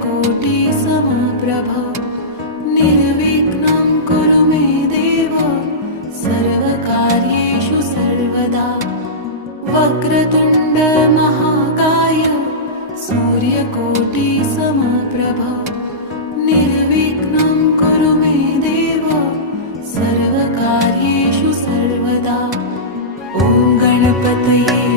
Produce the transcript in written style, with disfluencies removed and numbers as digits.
सूर्यकोटिसमप्रभ निर्विघ्नं कुरु मे देव सर्वकार्येषु सर्वदा। वक्रतुण्ड महाकाय सूर्यकोटिसमप्रभ निर्विघ्नं कुरु मे देव सर्वकार्येषु सर्वदा। ॐ गणपतये